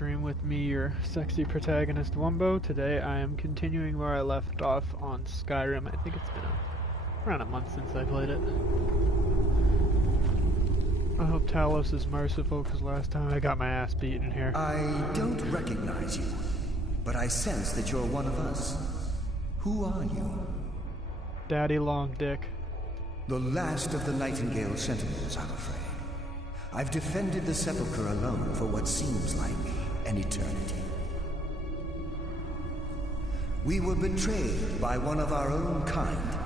stream with me, your sexy protagonist Wumbo. Today I am continuing where I left off on Skyrim. I think it's been around a month since I played it. I hope Talos is merciful, because last time I got my ass beaten here. I don't recognize you, but I sense that you're one of us. Who are you? Daddy Long Dick. The last of the Nightingale Sentinels, I'm afraid. I've defended the Sepulchre alone for what seems like an eternity. We were betrayed by one of our own kind.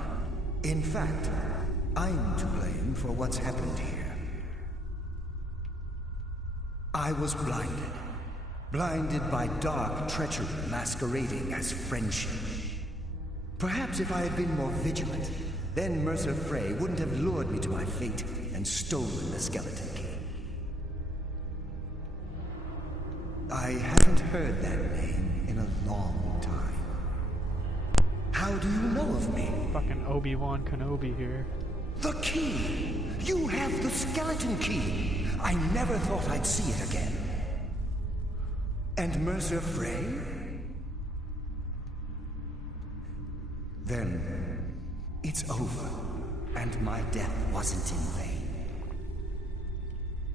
In fact, I'm to blame for what's happened here. I was blinded. Blinded by dark treachery masquerading as friendship. Perhaps if I had been more vigilant, then Mercer Frey wouldn't have lured me to my fate and stolen the skeleton key. I haven't heard that name in a long time. How do you know of me? Fucking Obi-Wan Kenobi here. The key! You have the skeleton key! I never thought I'd see it again. And Mercer Frey? Then it's over, and my death wasn't in vain.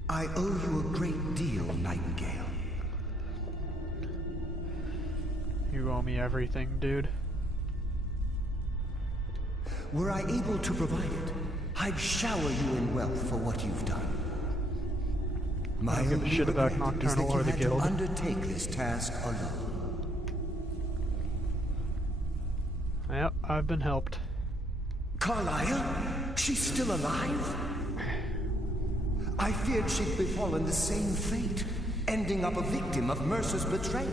I owe you a great deal, Nightingale. You owe me everything, dude. Were I able to provide it, I'd shower you in wealth for what you've done. I don't give a shit about Nocturnal or the Guild. Undertake this task alone. Yep, I've been helped. Carlia? She's still alive? I feared she'd befallen the same fate, ending up a victim of Mercer's betrayal.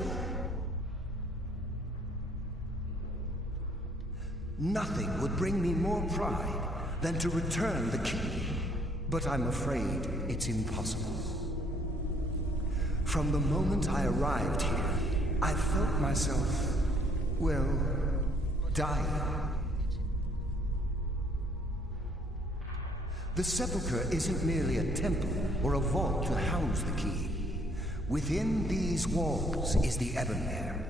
Nothing would bring me more pride than to return the key, but I'm afraid it's impossible. From the moment I arrived here, I felt myself, well, dying. The Sepulchre isn't merely a temple or a vault to house the key. Within these walls is the Ebonmere,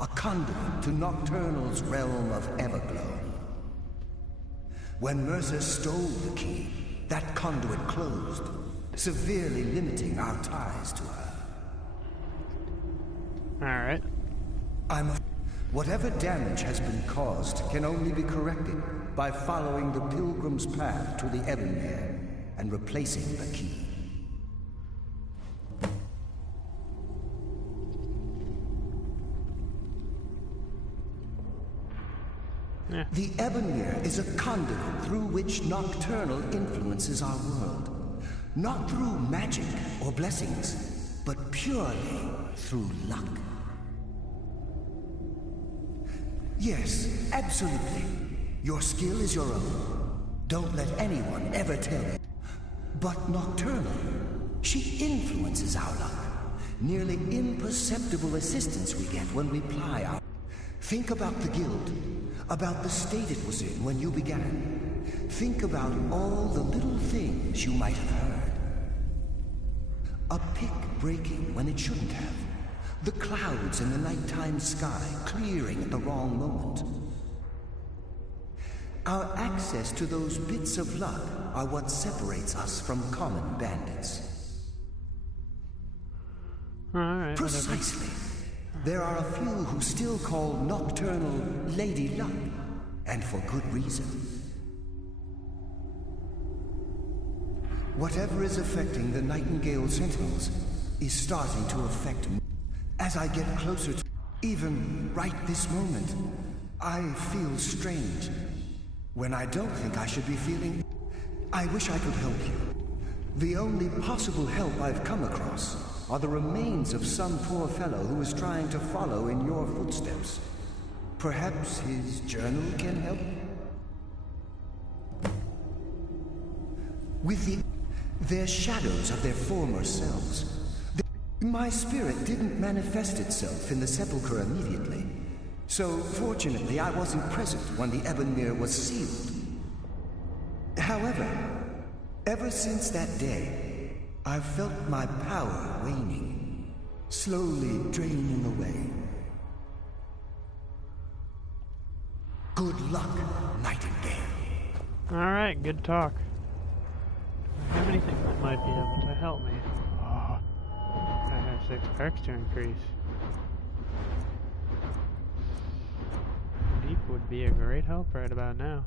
a conduit to Nocturnal's realm of Everglow. When Mercer stole the key, that conduit closed, severely limiting our ties to her. Alright. Whatever damage has been caused can only be corrected by following the pilgrim's path to the Ebonmere and replacing the key. Yeah. The Ebonmere is a conduit through which Nocturnal influences our world. Not through magic or blessings, but purely through luck. Yes, absolutely. Your skill is your own. Don't let anyone ever tell you. But Nocturnal, she influences our luck. Nearly imperceptible assistance we get when we ply our... Think about the Guild, about the state it was in when you began. Think about all the little things you might have heard. A pick breaking when it shouldn't have. The clouds in the nighttime sky clearing at the wrong moment. Our access to those bits of luck are what separates us from common bandits. Alright. Precisely. There are a few who still call Nocturnal Lady Luck, and for good reason. Whatever is affecting the Nightingale Sentinels is starting to affect me. As I get closer to... Even right this moment, I feel strange. When I don't think I should be feeling... I wish I could help you. The only possible help I've come across are the remains of some poor fellow who is trying to follow in your footsteps. Perhaps his journal can help? With they're shadows of their former selves. My spirit didn't manifest itself in the Sepulchre immediately. So, fortunately, I wasn't present when the Ebonmere was sealed. However, ever since that day, I've felt my power waning. slowly draining away. Good luck, Nightingale. Alright, good talk. Do I have anything that might be able to help me? Oh, I have 6 perks to increase. Deep would be a great help right about now.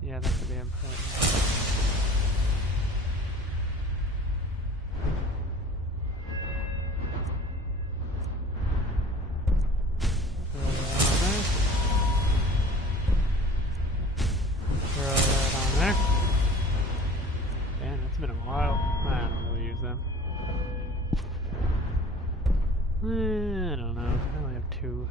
Yeah, that could be important. Throw that on there. Damn, it's been a while. I don't really use them. I don't know. I only have 2.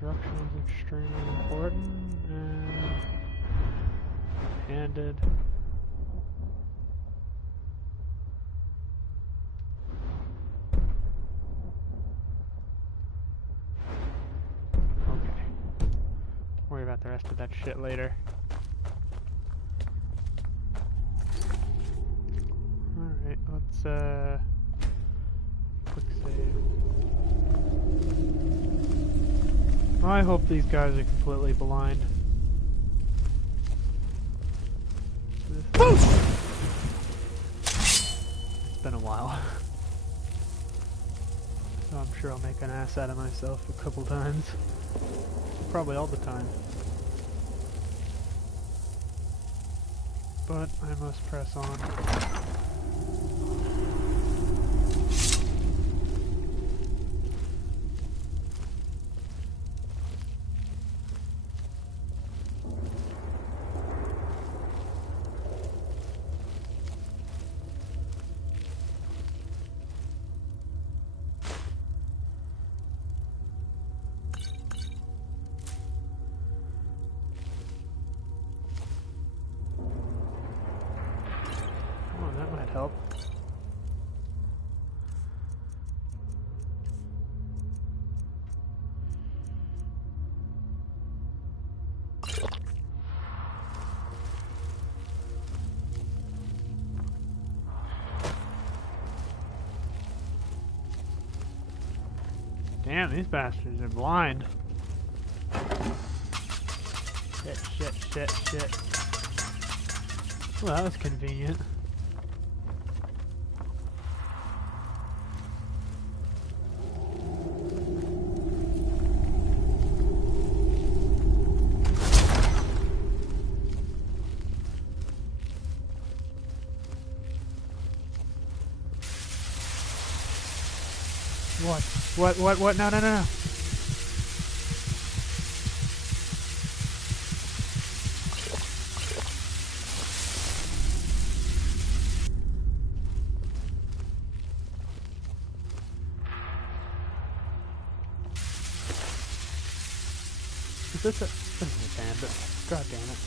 Destruction is extremely important. Handed. Okay. Worry about the rest of that shit later. Alright, let's quick save. I hope these guys are completely blind. It's been a while. So I'm sure I'll make an ass out of myself a couple times. Probably all the time. But I must press on. Help. Damn, these bastards are blind. Shit. Well, that was convenient. What? No. Is this a bandit? God damn it.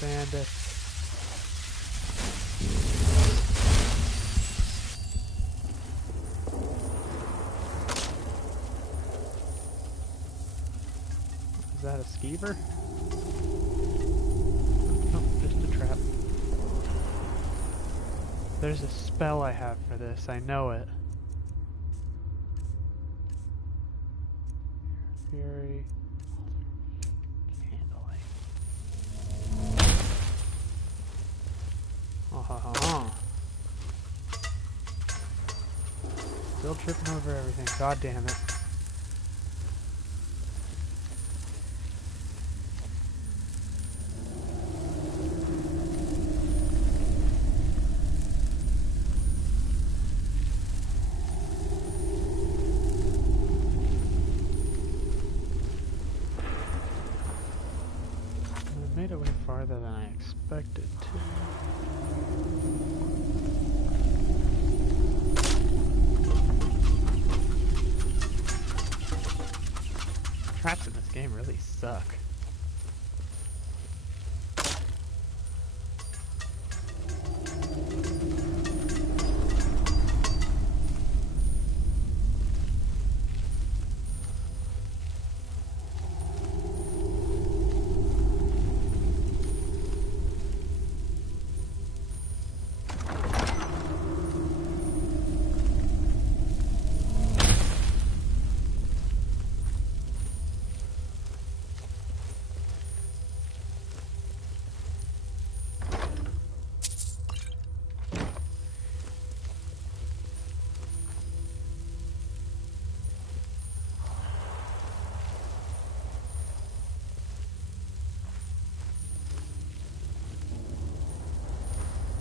Bandits. Is that a skeever? Oh, just a trap. There's a spell I have for this, I know it. Fury. Still tripping over everything. God damn it. I made it way farther than I expected to. Traps in this game really suck.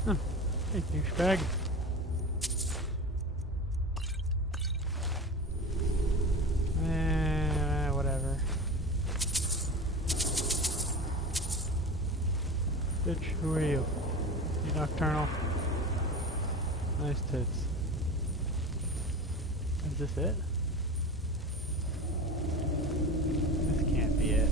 Huh. Hey, douchebag. Whatever. Bitch, who are you? You nocturnal? Nice tits. Is this it? This can't be it.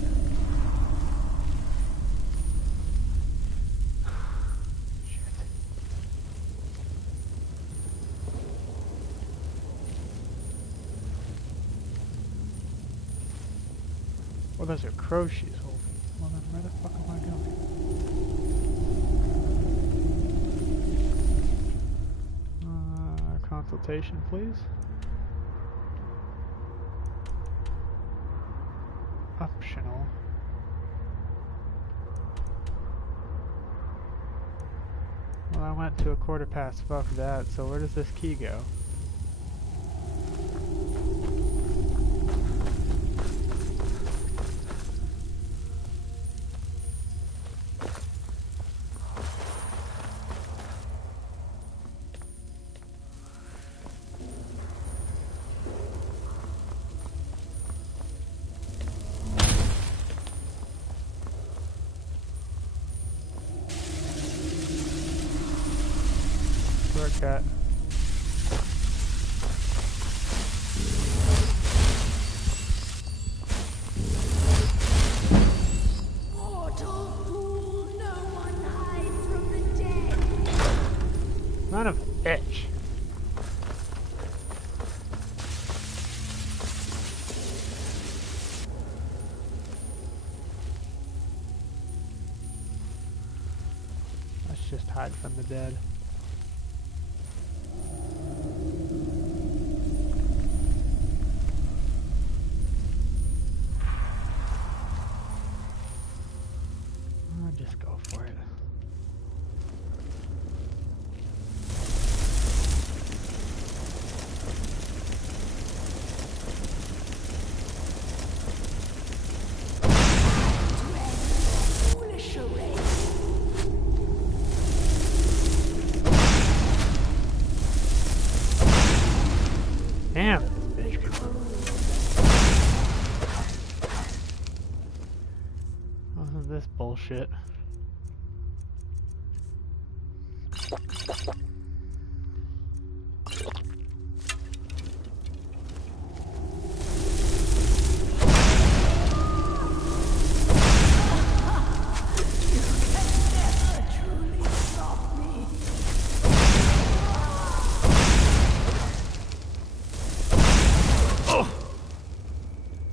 Well, those are crows she's holding. Well, then where the fuck am I going? Consultation, please. Optional. Well, I went to a quarter past. Fuck that. So where does this key go? Shortcut. Mortal fool, no one hides from the dead. Son of a bitch. Let's just hide from the dead. Just go for it. Foolish array. Damn, this bitch. Wasn't this bullshit?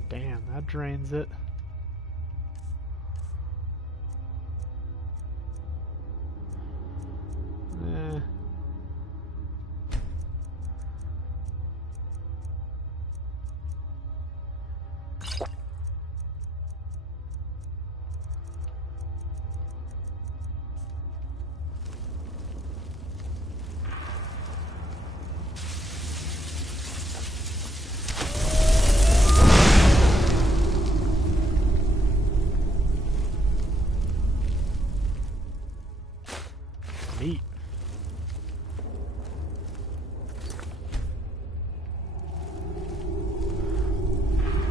Damn, that drains it. Eh. Neat.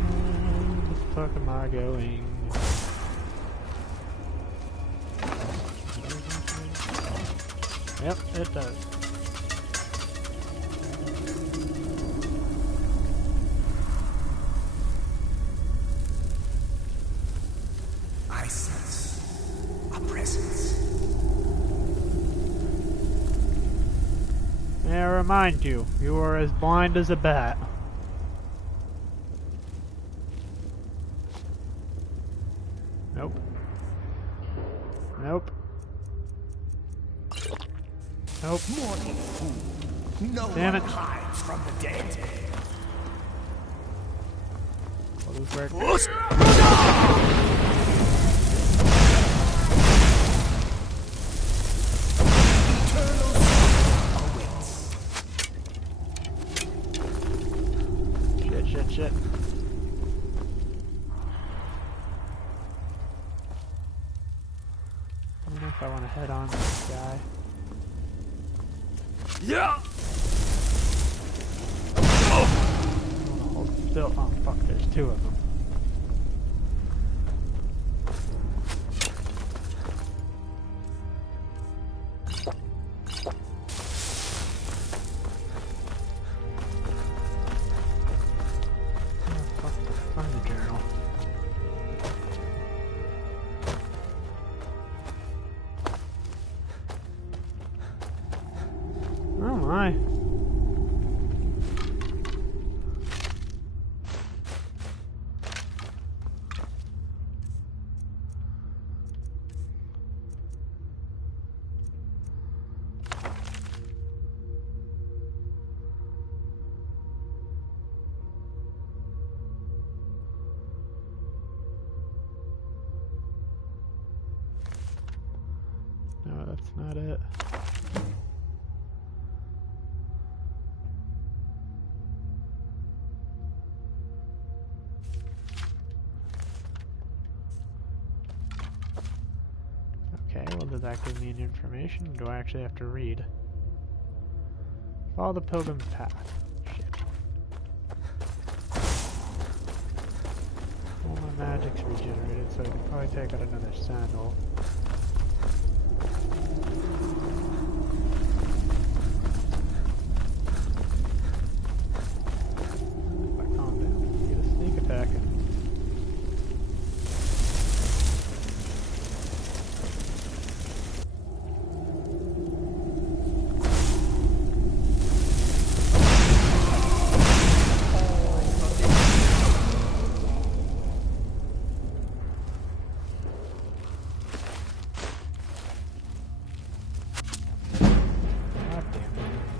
Where the fuck am I going? Yep, it does. remind you, you are as blind as a bat. Nope. Nope. Nope. Mortal fool. No Damn one it. hides from the dead. Will this work? Eternal sorrow awaits. Shit. I don't know if I want to head on this guy. Yeah. I want to hold still. Oh fuck, there's two of them. Find the journal. Oh my. No, that's not it. Okay, well, does that give me any information? Or do I actually have to read? Follow the pilgrim's path. Shit. All my magic's regenerated, so I can probably take out another sandal. If I calm down, I get a sneak attack. God damn it.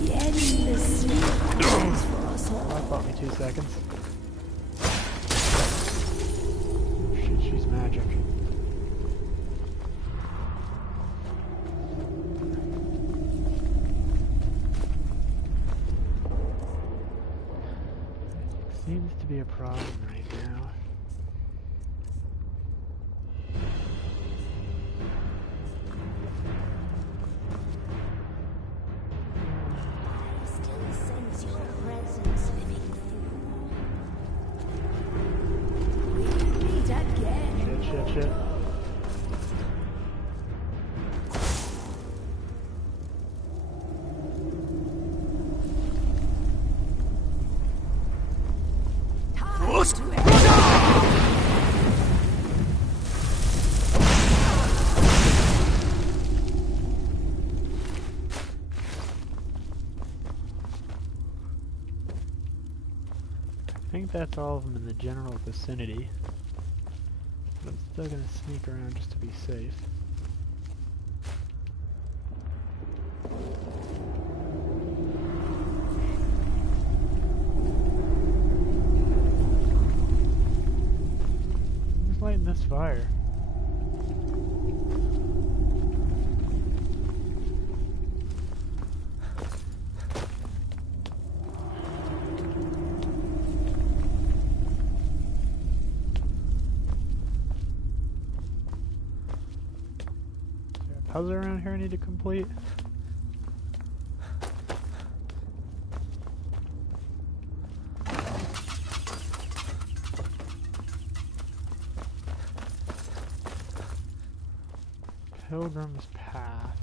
The endless sleep is for us all. That bought me 2 seconds. Oh shit, she's magic. Seems to be a problem right now. I still sense your presence, living fool. We meet again. Shit. Time to end. I think that's all of them in the general vicinity. But I'm still gonna sneak around just to be safe. Who's lighting this fire? puzzle around here I need to complete? Pilgrim's Path.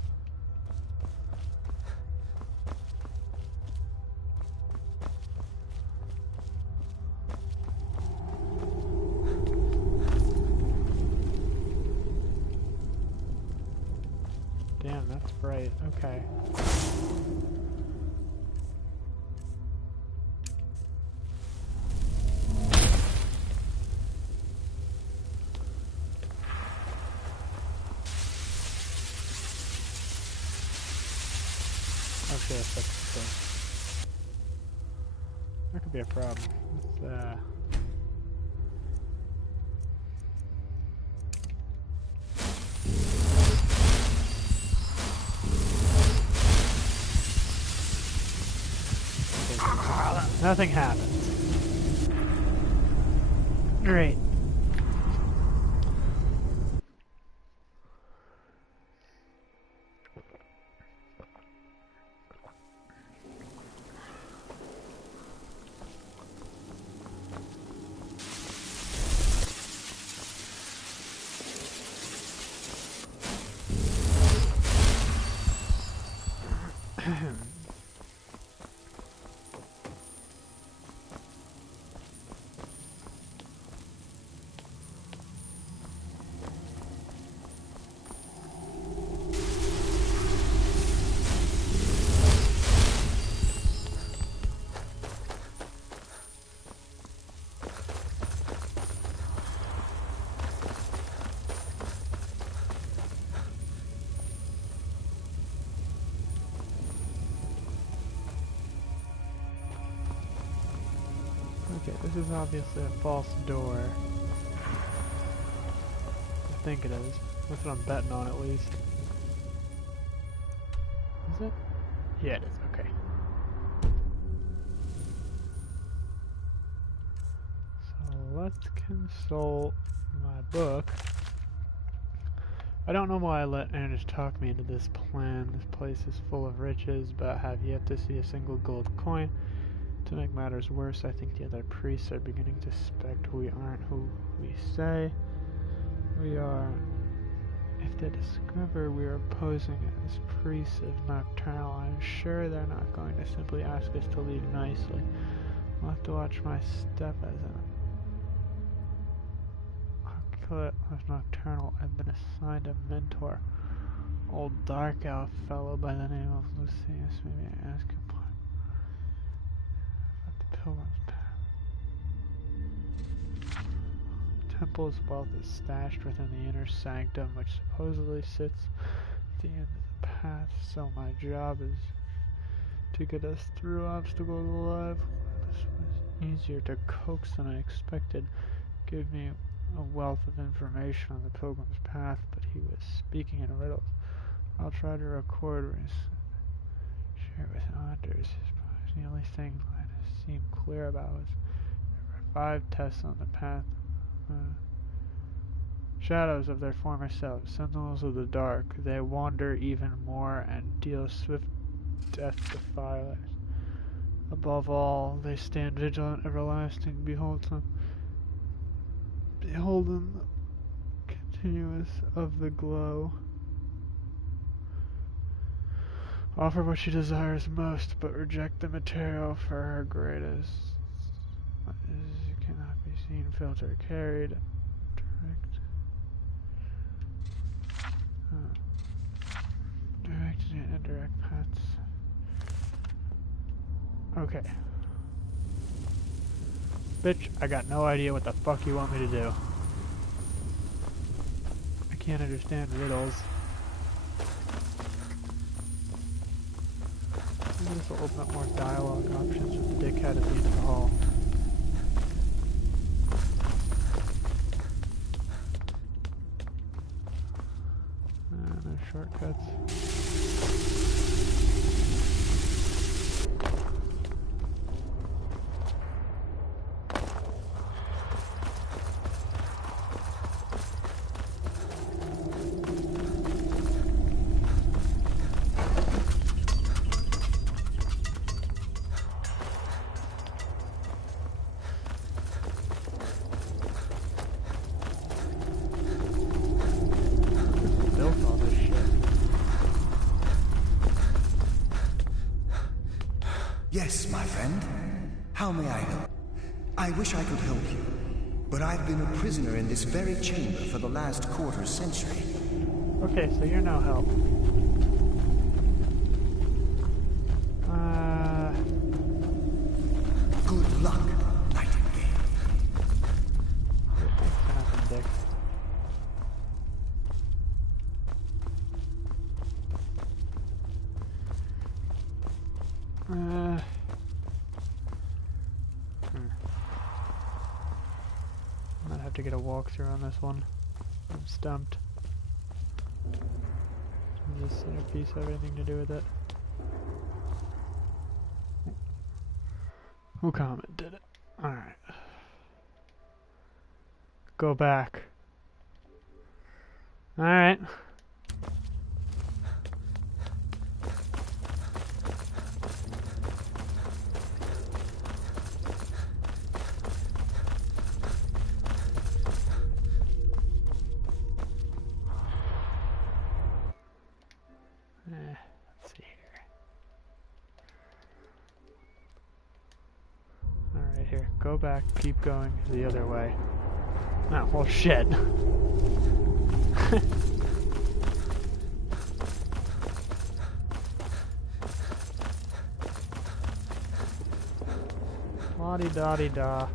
Damn, that's bright. Okay. Okay, that's that could be a problem. Let's, nothing happens. Great. Okay, this is obviously a false door. I think it is. That's what I'm betting on, at least. Is it? Yeah, it is. Okay. So let's consult my book. I don't know why I let Ernest talk me into this plan. This place is full of riches, but I have yet to see a single gold coin. To make matters worse, I think the other priests are beginning to suspect we aren't who we say we are. If they discover we are posing as priests of Nocturnal, I'm sure they're not going to simply ask us to leave nicely. I'll have to watch my step as an occult of Nocturnal. I've been assigned a mentor, old dark elf fellow by the name of Lucius. Maybe I ask him Pilgrim's Path. Temple's wealth is stashed within the inner sanctum, which supposedly sits at the end of the path, so my job is to get us through obstacles alive. This was easier to coax than I expected. Give me a wealth of information on the Pilgrim's Path, but he was speaking in riddles. I'll try to record share it with Anders. The only thing I seem clear about was there were 5 tests on the path. Shadows of their former selves, sentinels of the dark. They wander even more and deal swift death to defilers. Above all, they stand vigilant, everlasting. Behold them, continuous of the glow. Offer what she desires most, but reject the material for her greatest. What is cannot be seen, filter carried, direct, direct and indirect paths. Okay. Bitch, I got no idea what the fuck you want me to do. I can't understand riddles. Maybe this will open up more dialogue options with the dickhead at the end of the hall. No shortcuts. Yes, my friend. How may I help? I wish I could help you, but I've been a prisoner in this very chamber for the last quarter century. Okay, so you're no help. Good luck, Nightingale. Thanks for nothing, Dick. Might have to get a walkthrough on this one. I'm stumped. Is this centerpiece have anything to do with it? Who commented it? Alright. Go back. Alright. Let's see here. Alright, here. Go back. Keep going the other way. Oh, well, shit. La-di-da-di-da.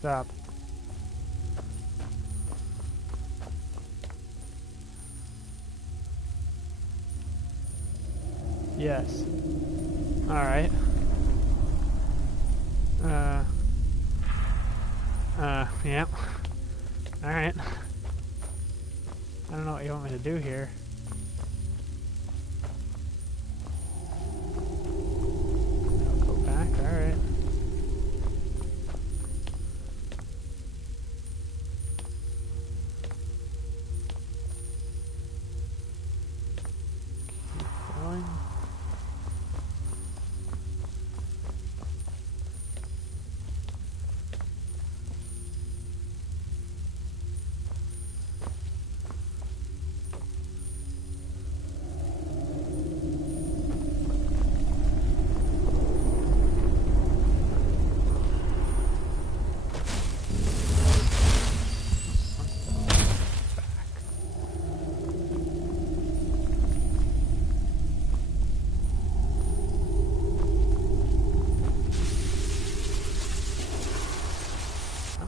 Stop. Yes. Alright. Yep. Alright. I don't know what you want me to do here. I'll go back, alright. Keep going.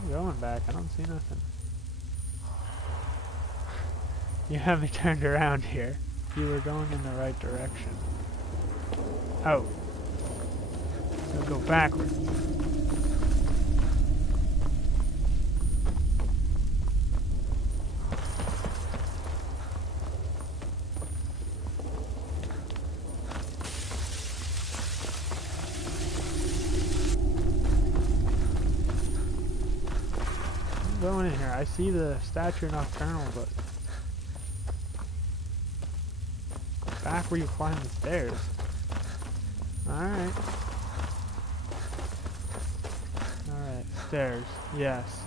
Going back, I don't see nothing. You have me turned around here. You were going in the right direction. Oh. So go backwards. Going in here. I see the statue nocturnal, but back where you climb the stairs. Alright. Alright, stairs. Yes.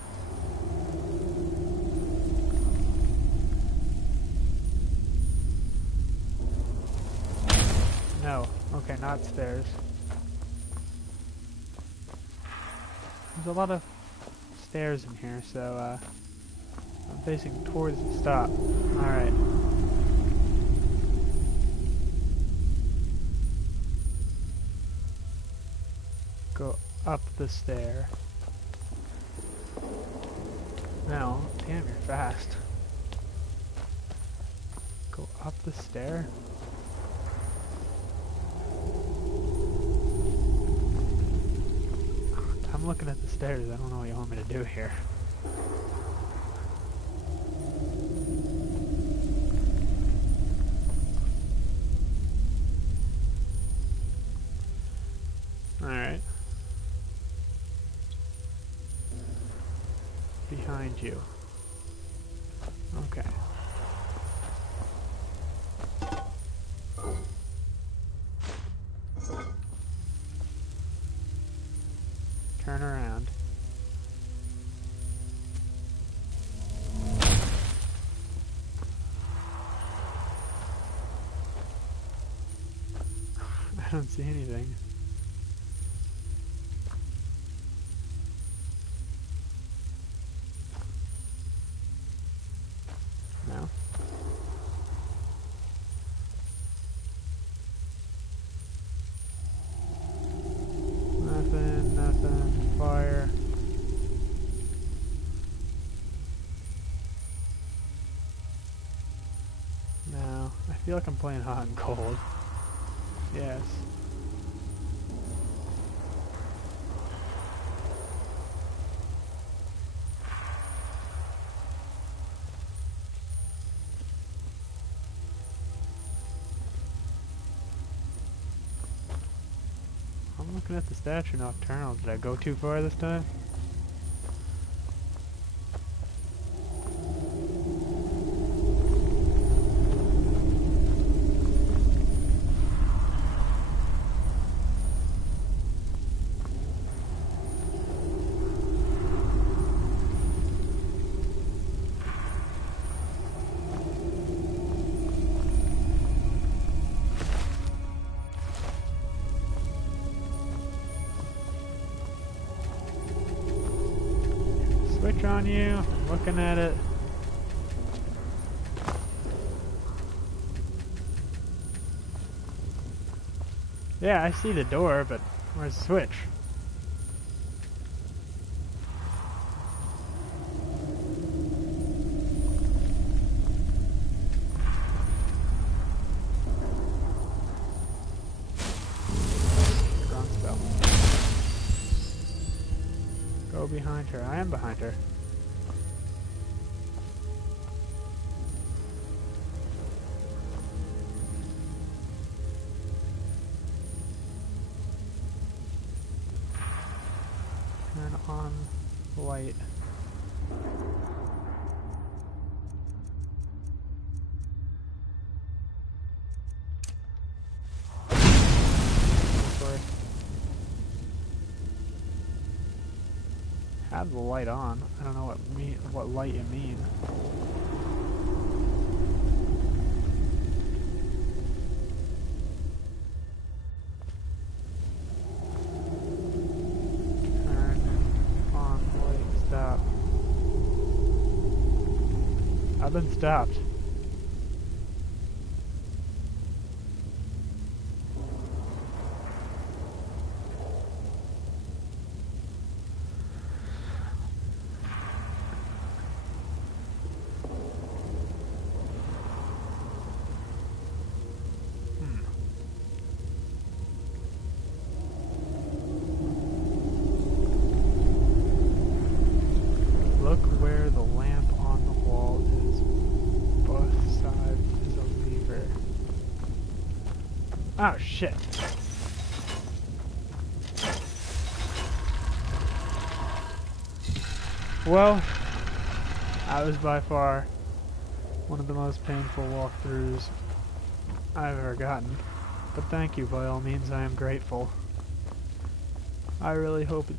No. Okay, not stairs. There's a lot of stairs in here, so I'm facing towards the stop. Alright. Go up the stair. No, damn, you're fast. Go up the stair? I'm looking at the stairs. I don't know what you want me to do here. behind you. Okay. Turn around. I don't see anything. No. Nothing. Fire. No. I feel like I'm playing hot and cold. Yes. I'm looking at the statue nocturnal. Did I go too far this time? Switch on you. I'm looking at it. Yeah, I see the door, but where's the switch? Wrong spell. Go behind her. I am behind her. Turn on light. Have the light on. I don't know what light you mean. Turn on light. Stop. I've been stopped. Look where the lamp on the wall is. Both sides is a lever. Oh shit. Well, that was by far one of the most painful walkthroughs I've ever gotten. But thank you, by all means, I am grateful. I really hope they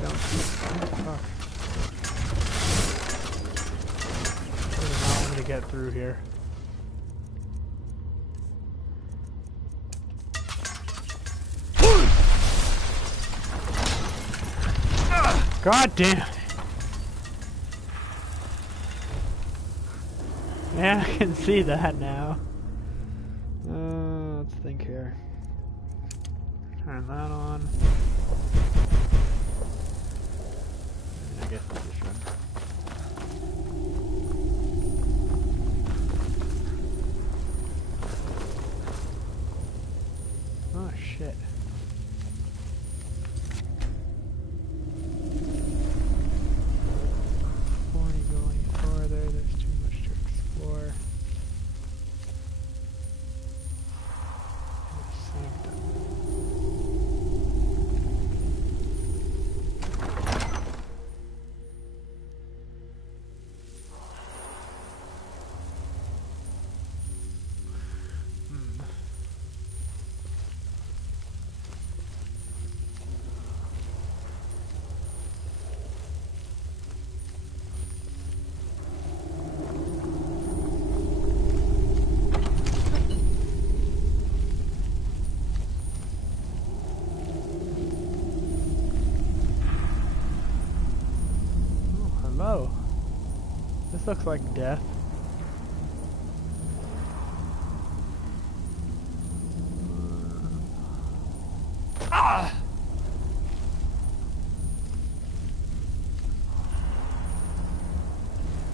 don't fuck. I do not want me to get through here. God damn it. Yeah, I can see that now. Let's think here. Turn that on. I guess this one. Oh shit. Before you go any farther, there's too much to explore. looks like death. Ah!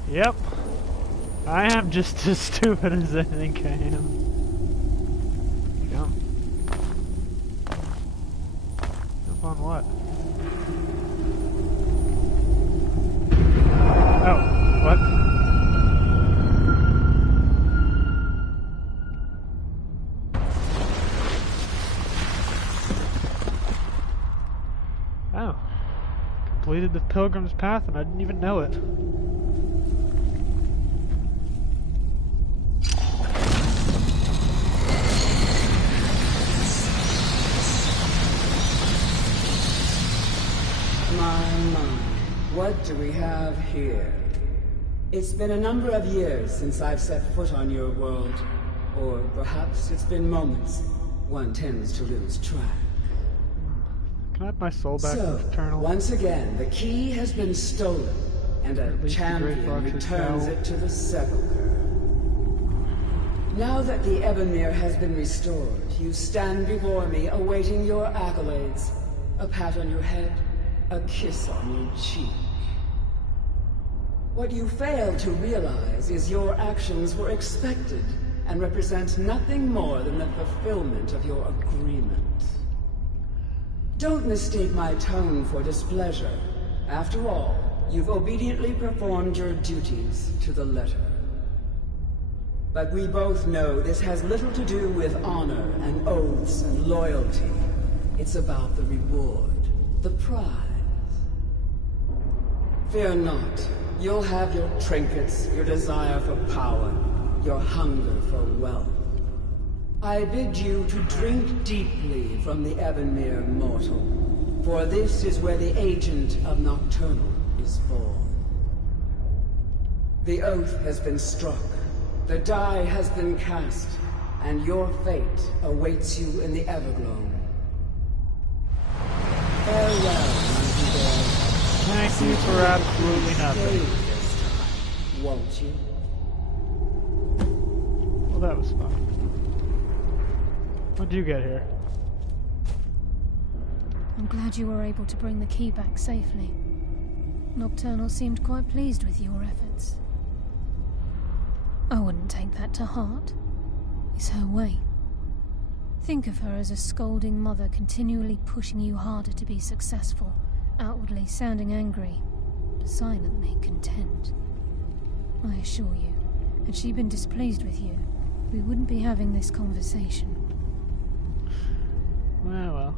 Yep. I am just as stupid as I think I am. Jump. Jump on what? Oh, what? Oh. Completed the Pilgrim's Path and I didn't even know it. What do we have here? It's been a number of years since I've set foot on your world. Or perhaps it's been moments. One tends to lose track. Can I have my soul back So, from Eternal? once again, the key has been stolen, and a champion returns it to the sepulchre. Now that the Ebonmere has been restored, you stand before me awaiting your accolades. A pat on your head, a kiss on your cheek. What you fail to realize is your actions were expected and represent nothing more than the fulfillment of your agreement. Don't mistake my tone for displeasure. After all, you've obediently performed your duties to the letter. But we both know this has little to do with honor and oaths and loyalty. It's about the reward, the prize. Fear not. You'll have your trinkets, your desire for power, your hunger for wealth. I bid you to drink deeply from the Ebonmere mortal, for this is where the agent of Nocturnal is born. The oath has been struck, the die has been cast, and your fate awaits you in the Everglow. Farewell, Nightingale. Thank you for absolutely nothing. Won't you? Well, that was fun. When'd you get here? I'm glad you were able to bring the key back safely. Nocturnal seemed quite pleased with your efforts. I wouldn't take that to heart. It's her way. Think of her as a scolding mother continually pushing you harder to be successful, outwardly sounding angry, but silently content. I assure you, had she been displeased with you, we wouldn't be having this conversation. Well.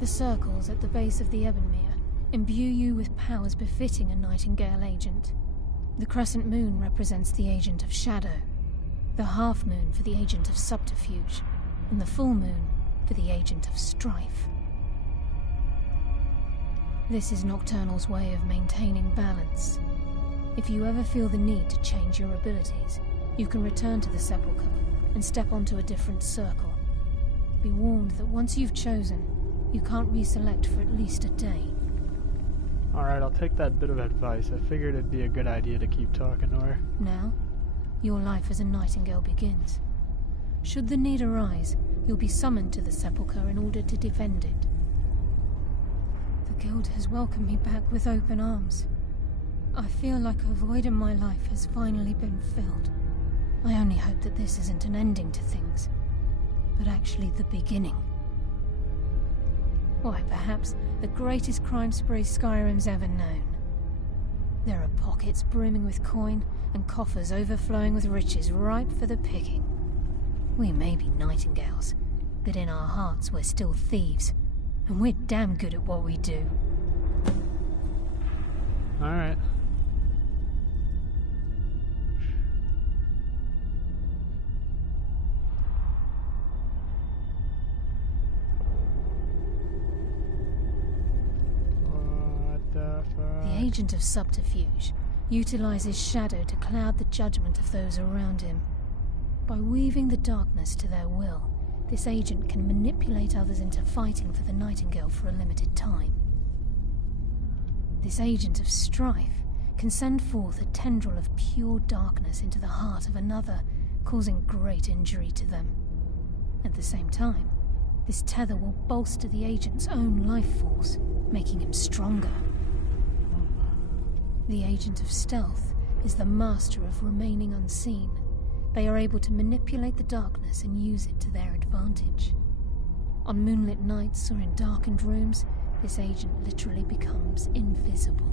The circles at the base of the Ebonmere imbue you with powers befitting a Nightingale agent. The crescent moon represents the agent of shadow, the half moon for the agent of subterfuge, and the full moon for the agent of strife. This is Nocturnal's way of maintaining balance. If you ever feel the need to change your abilities, you can return to the sepulchre and step onto a different circle. Be warned that once you've chosen, you can't reselect for at least a day. Alright, I'll take that bit of advice. I figured it'd be a good idea to keep talking to her. Now, your life as a Nightingale begins. Should the need arise, you'll be summoned to the sepulchre in order to defend it. The Guild has welcomed me back with open arms. I feel like a void in my life has finally been filled. I only hope that this isn't an ending to things, but actually the beginning. Why, perhaps the greatest crime spree Skyrim's ever known. There are pockets brimming with coin and coffers overflowing with riches ripe for the picking. We may be Nightingales, but in our hearts we're still thieves, and we're damn good at what we do. Alright. The agent of subterfuge utilizes shadow to cloud the judgment of those around him. By weaving the darkness to their will, this agent can manipulate others into fighting for the Nightingale for a limited time. This agent of strife can send forth a tendril of pure darkness into the heart of another, causing great injury to them. At the same time, this tether will bolster the agent's own life force, making him stronger. The agent of stealth is the master of remaining unseen. They are able to manipulate the darkness and use it to their advantage. On moonlit nights or in darkened rooms, this agent literally becomes invisible.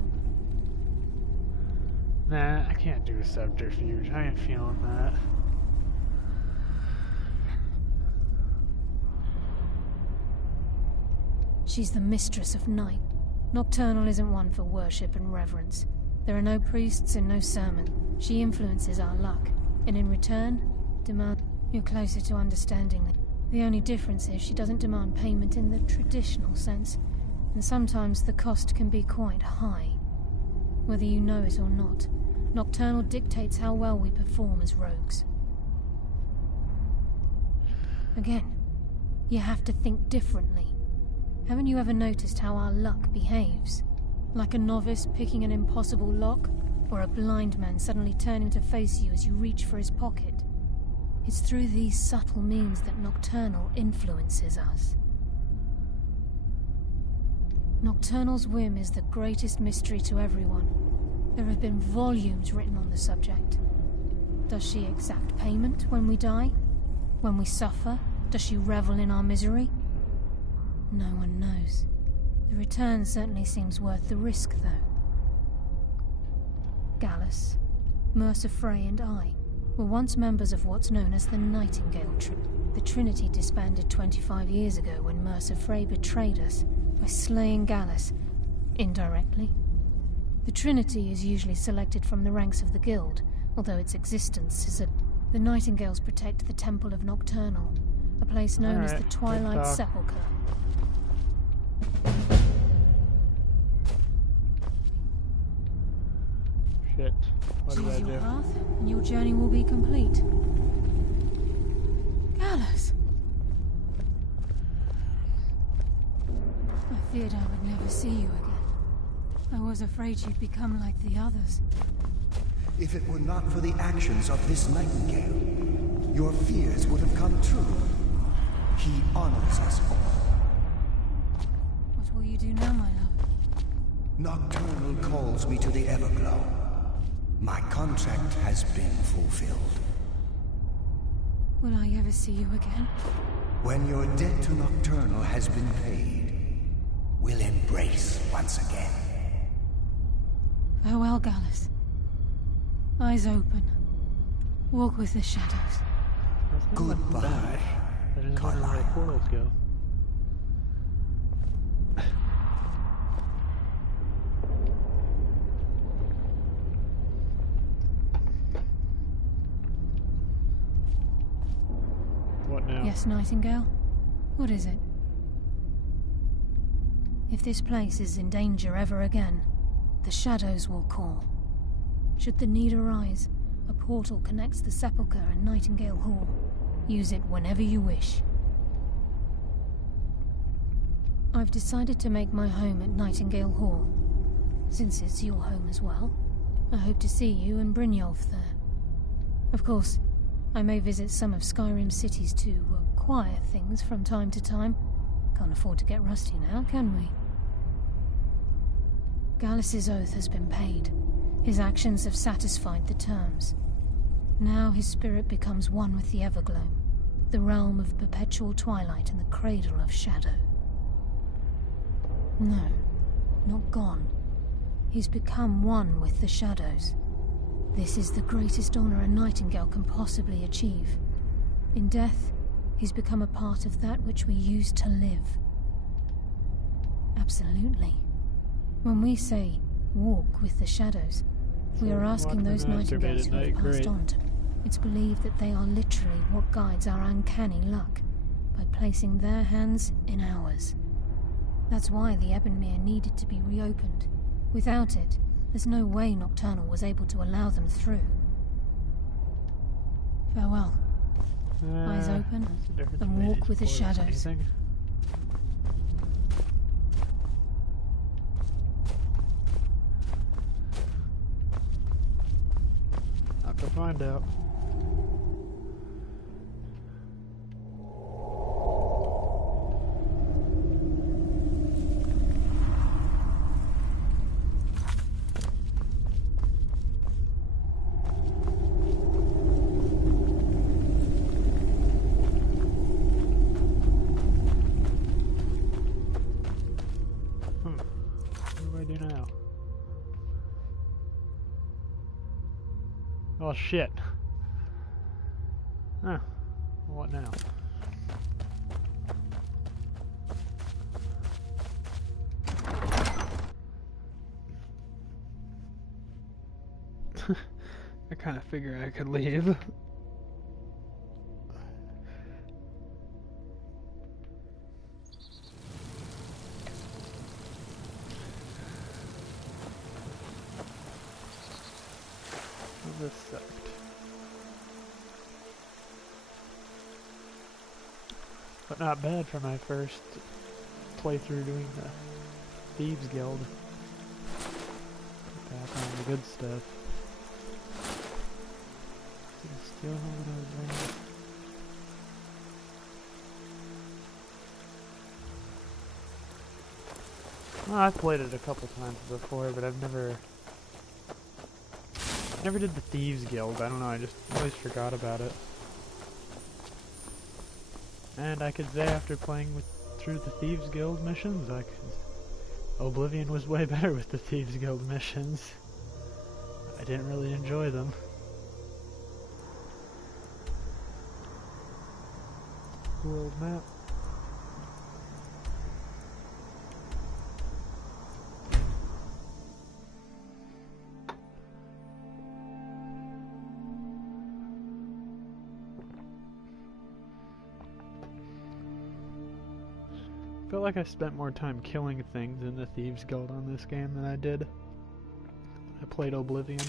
Nah, I can't do a subterfuge. I ain't feeling that. She's the mistress of night. Nocturnal isn't one for worship and reverence. There are no priests and no sermon. She influences our luck, and in return, demand... You're closer to understanding it. The only difference is she doesn't demand payment in the traditional sense, and sometimes the cost can be quite high. Whether you know it or not, Nocturnal dictates how well we perform as rogues. Again, you have to think differently. Haven't you ever noticed how our luck behaves? Like a novice picking an impossible lock, or a blind man suddenly turning to face you as you reach for his pocket? It's through these subtle means that Nocturnal influences us. Nocturnal's whim is the greatest mystery to everyone. There have been volumes written on the subject. Does she exact payment when we die? When we suffer, does she revel in our misery? No one knows. The return certainly seems worth the risk, though. Gallus, Mercer Frey and I were once members of what's known as the Nightingale Trinity. The Trinity disbanded 25 years ago when Mercer Frey betrayed us by slaying Gallus, indirectly. The Trinity is usually selected from the ranks of the Guild, although its existence is a... The Nightingales protect the Temple of Nocturnal, a place known as the Twilight Sepulchre. Shit. What did I Choose do? your path, and your journey will be complete. Gallus! I feared I would never see you again. I was afraid you'd become like the others. If it were not for the actions of this Nightingale, your fears would have come true. He honors us all. What will you do now, my love? Nocturnal calls me to the Everglow. My contract has been fulfilled. Will I ever see you again? When your debt to Nocturnal has been paid, we'll embrace once again. Farewell, Gallus. Eyes open. Walk with the shadows. Goodbye, I didn't know where the portals go. What now? Yes, Nightingale? What is it? If this place is in danger ever again, the shadows will call. Should the need arise, a portal connects the Sepulchre and Nightingale Hall. Use it whenever you wish. I've decided to make my home at Nightingale Hall. Since it's your home as well, I hope to see you and Brynjolf there. Of course, I may visit some of Skyrim's cities to acquire things from time to time. Can't afford to get rusty now, can we? Gallus's oath has been paid. His actions have satisfied the terms. Now his spirit becomes one with the Everglow, the realm of perpetual twilight and the cradle of shadow. No, not gone. He's become one with the shadows. This is the greatest honor a Nightingale can possibly achieve. In death, he's become a part of that which we used to live. Absolutely. When we say, walk with the shadows, we are asking those Nightingales who have passed on to... It's believed that they are literally what guides our uncanny luck, by placing their hands in ours. That's why the Ebonmere needed to be reopened. Without it, there's no way Nocturnal was able to allow them through. Farewell. Eyes open what's the difference and between walk these with the boys? shadows. Anything? Have to find out. What do I do now? Oh shit. Huh. What now? I kind of figure I could leave. This sucked. But not bad for my first playthrough doing the Thieves Guild. Back on the good stuff. Did I steal all that I was bringing? Well, I've played it a couple times before, but I've never did the Thieves Guild. I don't know, I just always forgot about it. And I could say after playing through the Thieves Guild missions, Oblivion was way better with the Thieves Guild missions. I didn't really enjoy them. World map. I felt like I spent more time killing things in the Thieves Guild on this game than I did when I played Oblivion.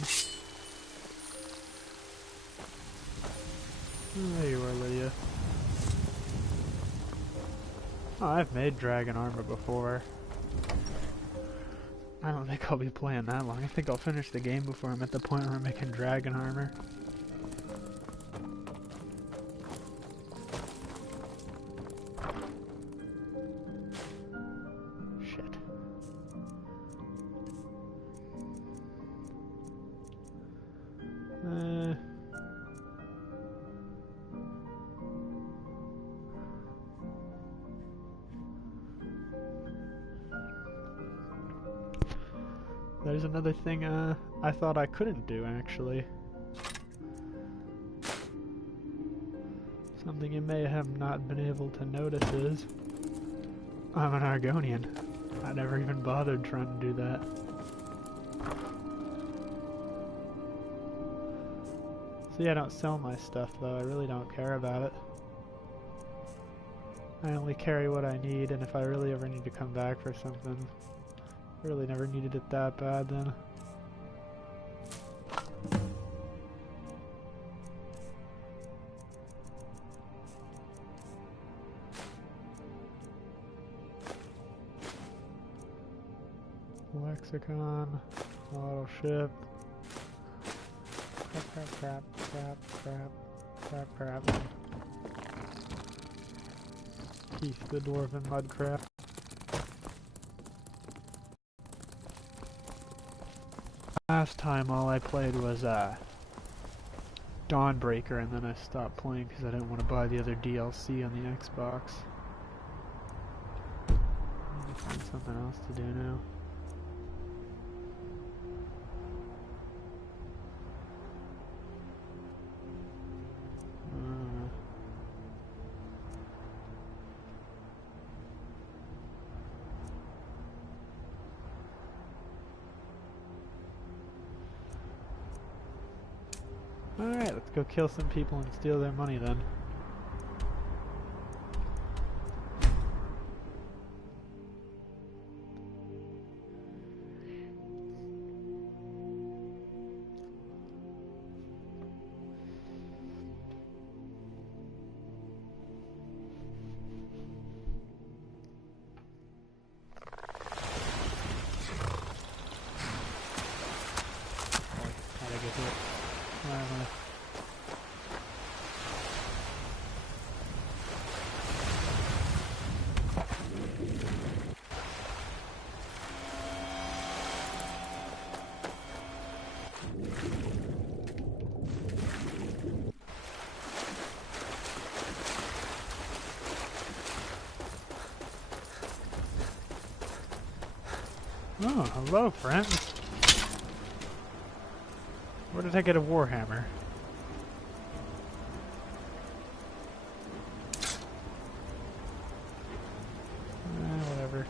Oh, there you are, Lydia. Oh, I've made dragon armor before. I don't think I'll be playing that long. I think I'll finish the game before I'm at the point where I'm making dragon armor. There's another thing I thought I couldn't do, actually. Something you may have not been able to notice is I'm an Argonian. I never even bothered trying to do that. See, I don't sell my stuff though, I really don't care about it. I only carry what I need, and if I really ever need to come back for something, I really never needed it that bad then. Lexicon, model ship. Crap. Keith the Dwarven Mudcrab. Last time all I played was Dawnbreaker, and then I stopped playing because I didn't want to buy the other DLC on the Xbox. I need to find something else to do now. Alright, let's go kill some people and steal their money then. Finally. Oh, hello, friends. Where did I get a warhammer? Whatever.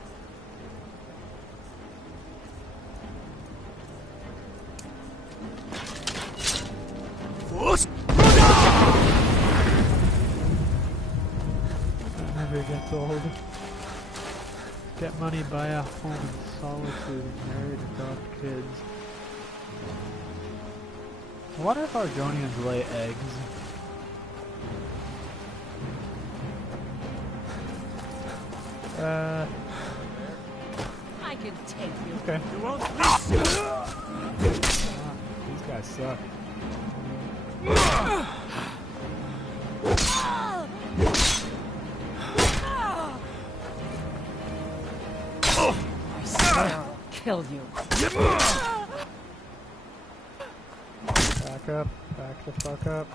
That never gets old. Get money, buy a home in solitude, married, adopt kids. I wonder if Argonians lay eggs. I can take you. Okay. You won't These guys suck. I swear I'll kill you. Back up. Back the fuck up.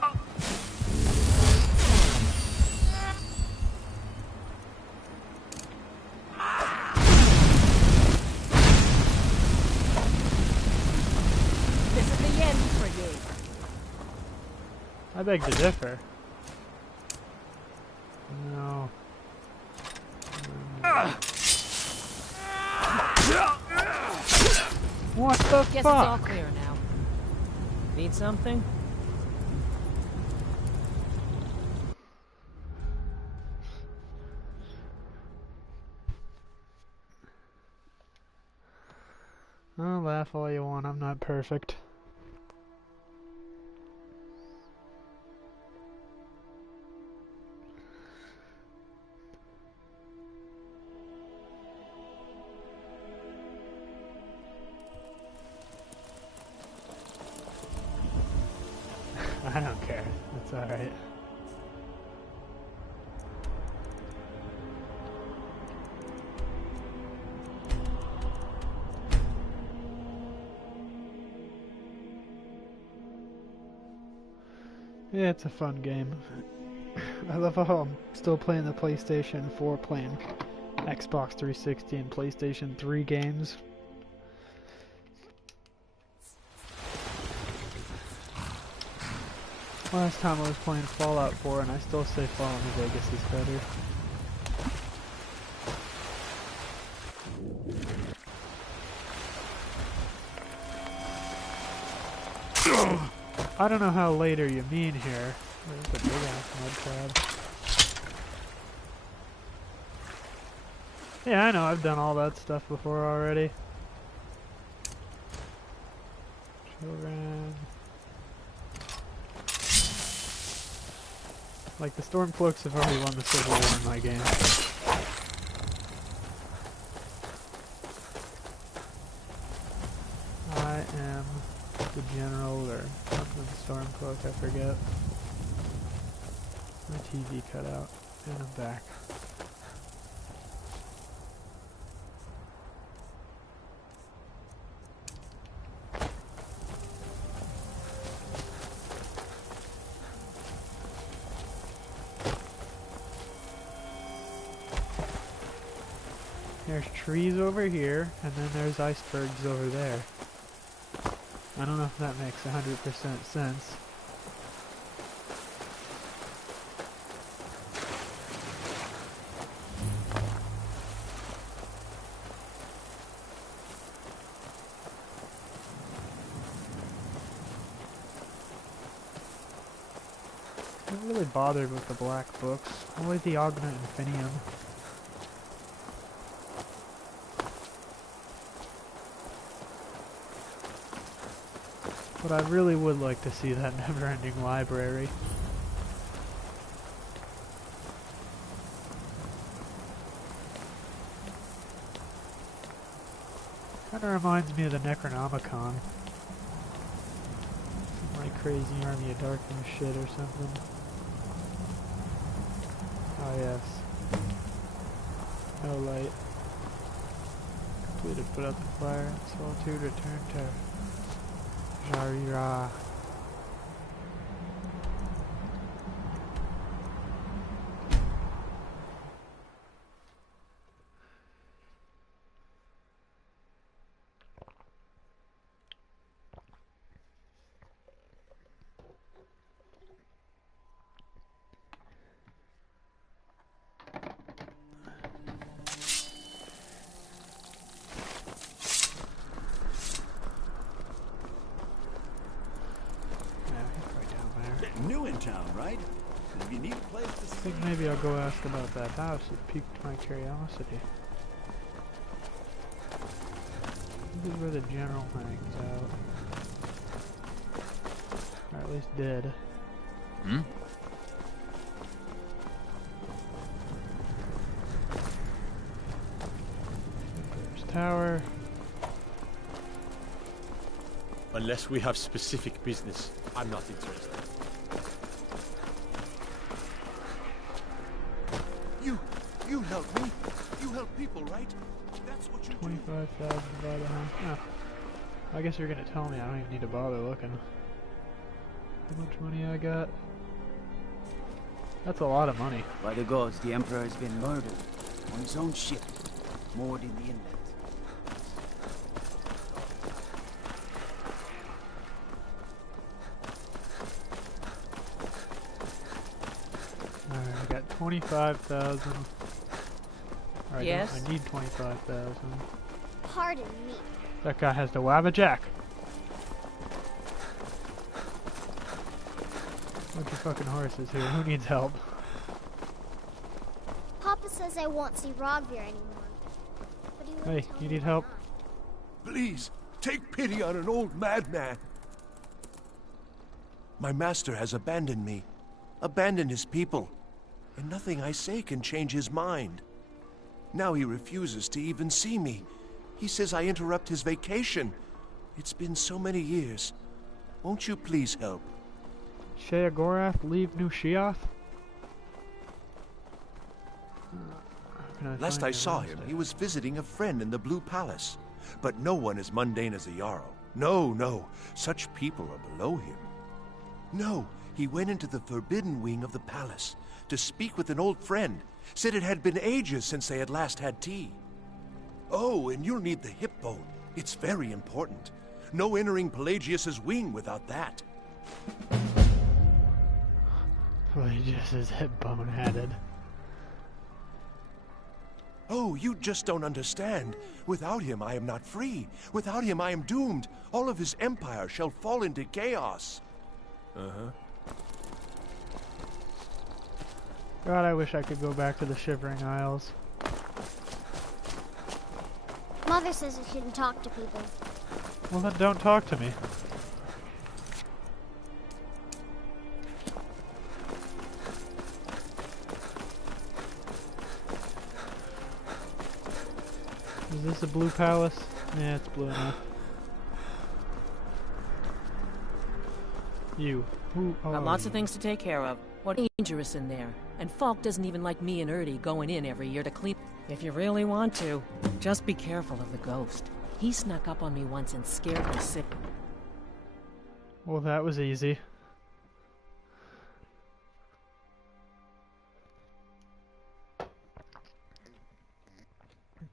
This is the end for you. I beg to differ. No. What the Guess it's all fuck? clear now. Need something? Oh, laugh all you want. I'm not perfect. I don't care. It's alright. Yeah, it's a fun game. I love how I'm still playing the PlayStation 4, playing Xbox 360 and PlayStation 3 games. Last time I was playing Fallout 4 and I still say Fallout New Vegas is better. I don't know how later you mean here. There's a big ass mud crab. Yeah, I know, I've done all that stuff before already. Children. Like, the Stormcloaks have already won the Civil War in my game. I am the General, or something Stormcloak, I forget. My TV cut out, and I'm back. There's trees over here, and then there's icebergs over there. I don't know if that makes 100% sense. I'm not really bothered with the black books, only the Augment Infinium. But I really would like to see that never-ending library. Kinda reminds me of the Necronomicon. like crazy Army of Darkness shit or something. Oh yes. No light. Completed. Put out the fire. Solitude. Return to Jarira. New in town, right? If you need a place to I think maybe I'll go ask about that house. It piqued my curiosity. This is where the general hangs out. Or at least did. Hmm? There's tower. Unless we have specific business, I'm not interested. You help me. You help people, right? That's what you 25,000 divided by... Oh. I guess you're gonna tell me I don't even need to bother looking. How much money I got? That's a lot of money. By the gods, the Emperor has been murdered on his own ship, moored in the inlet. Alright, I got 25,000. Alright, Yes? I need 25,000. Pardon me. That guy has the Wabba Jack. Bunch of fucking horses here. Who needs help? Papa says I won't see Rogvir anymore. But he won't Hey, tell you me need why help? not. Please, take pity on an old madman. My master has abandoned me, abandoned his people, and nothing I say can change his mind. Now he refuses to even see me. He says I interrupt his vacation. It's been so many years. Won't you please help? Sheogorath leave New Sheoth? Last I saw him, he was visiting a friend in the Blue Palace. But no one as mundane as a Jarl. No, no. Such people are below him. No, he went into the forbidden wing of the palace to speak with an old friend. Said it had been ages since they had last had tea. Oh, and you'll need the hip bone. It's very important. No entering Pelagius's wing without that. Pelagius is hip bone-headed. Oh, you just don't understand. Without him, I am not free. Without him, I am doomed. All of his empire shall fall into chaos. Uh-huh. God, I wish I could go back to the Shivering Isles. Mother says I shouldn't talk to people. Well, then don't talk to me. Is this a blue palace? Yeah, it's blue enough. You. Who are Got lots of you? things to take care of. What dangerous in there. And Falk doesn't even like me and Erdy going in every year to clean. If you really want to, just be careful of the ghost. He snuck up on me once and scared me sick. Well, that was easy.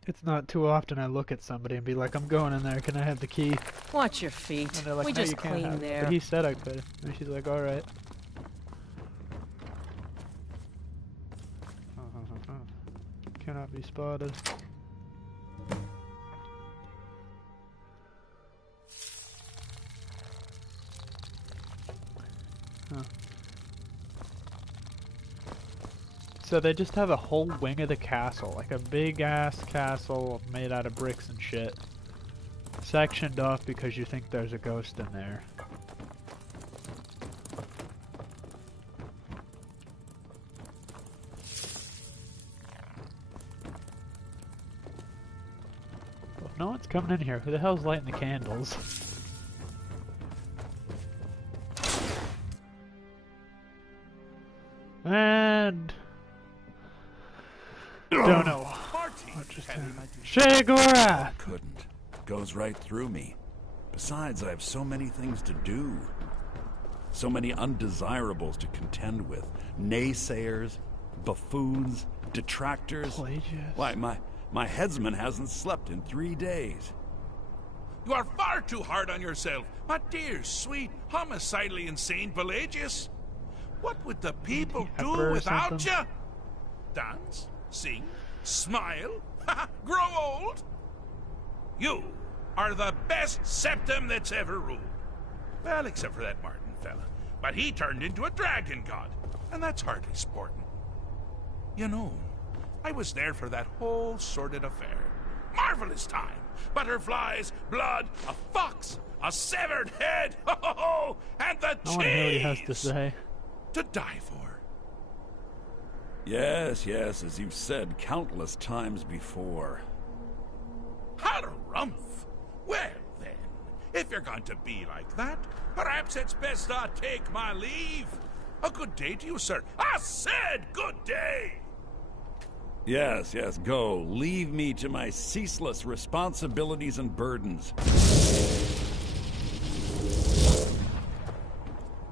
It's not too often I look at somebody and be like, I'm going in there, can I have the key? Watch your feet. And they're like, We no, you just can't clean have it. there. But he said I could. And she's like, alright. Cannot be spotted. Huh. So they just have a whole wing of the castle, like a big ass castle made out of bricks and shit. Sectioned off because you think there's a ghost in there. Well, if no one's coming in here, who the hell's lighting the candles? And don't know Marty, what just can happened. Shagora! couldn't. Goes right through me. Besides, I have so many things to do. So many undesirables to contend with. Naysayers, buffoons, detractors. Pelagius. Why, my headsman hasn't slept in 3 days. You are far too hard on yourself, my dear, sweet, homicidally insane Pelagius. What would the people do Pepper or without something? you? Dance, sing, smile, grow old? You are the best septum that's ever ruled. Well, except for that Martin fella. But he turned into a dragon god, and that's hardly sporting. You know, I was there for that whole sordid affair. Marvelous time. Butterflies, blood, a fox, a severed head, and the I want to hear what he has to cheese say. to die for. Yes, as you've said countless times before. Harumph! Well then, if you're going to be like that, perhaps it's best I take my leave. A good day to you, sir. I said good day! Yes, go. Leave me to my ceaseless responsibilities and burdens.